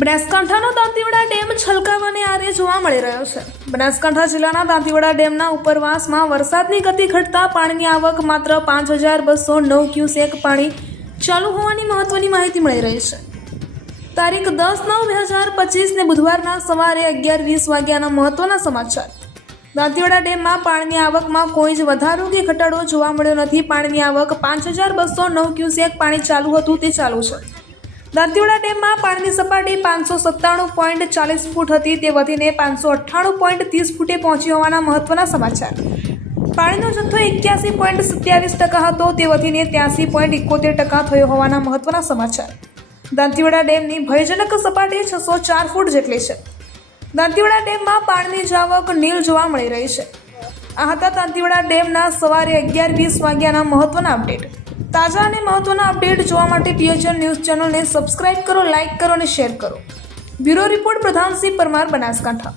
બનાસકાંઠાનો Dantiwada dam છલકાવાને આરે જોવા મળી રહ્યો છે। બનાસકાંઠા જિલ્લાના દાંતીવાડા ડેમના ઉપરવાસમાં વરસાદની ગતિ ઘટતા પાણીની આવક માત્ર 5209 ક્યુસેક પાણી ચાલુ હોવાની મહત્વની માહિતી મળી રહી છે। તારીખ 10/9/2025 ને બુધવારના સવારે 11:20 વાગ્યાના મહત્વના સમાચાર। દાંતીવાડા ડેમમાં પાણીની આવકમાં કોઈ જ વધારો કે ઘટાડો જોવા મળ્યો નથી। પાણીની આવક 5209 ક્યુસેક પાણી ચાલુ હતું તે ચાલુ છે। દાંતીવાડા ડેમમાં પાણીની સપાટી 597.40 ફૂટ હતી તે વધીને 598.30 ફૂટે પહોંચી હોવાના મહત્વના સમાચાર। પાણીનો જથ્થો 81.27% હતો તે વધીને 83.71% થયો હોવાના મહત્વના સમાચાર। દાંતીવાડા ડેમની ભયજનક સપાટી 604 ફૂટ જેટલી છે। દાંતીવાડા ડેમમાં પાણીની જાવક નીલ જોવા મળી રહી છે। આ હતા દાંતીવાડા ડેમના સવારે 11:20 વાગ્યાના મહત્વના અપડેટ। તાજા અને મહત્વના અપડેટ જોવા માટે PHN ન્યૂઝ ચેનલને સબસ્ક્રાઇબ કરો, લાઇક કરો અને શેર કરો। Bureau report Pradhansinh Parmar, Banaskantha.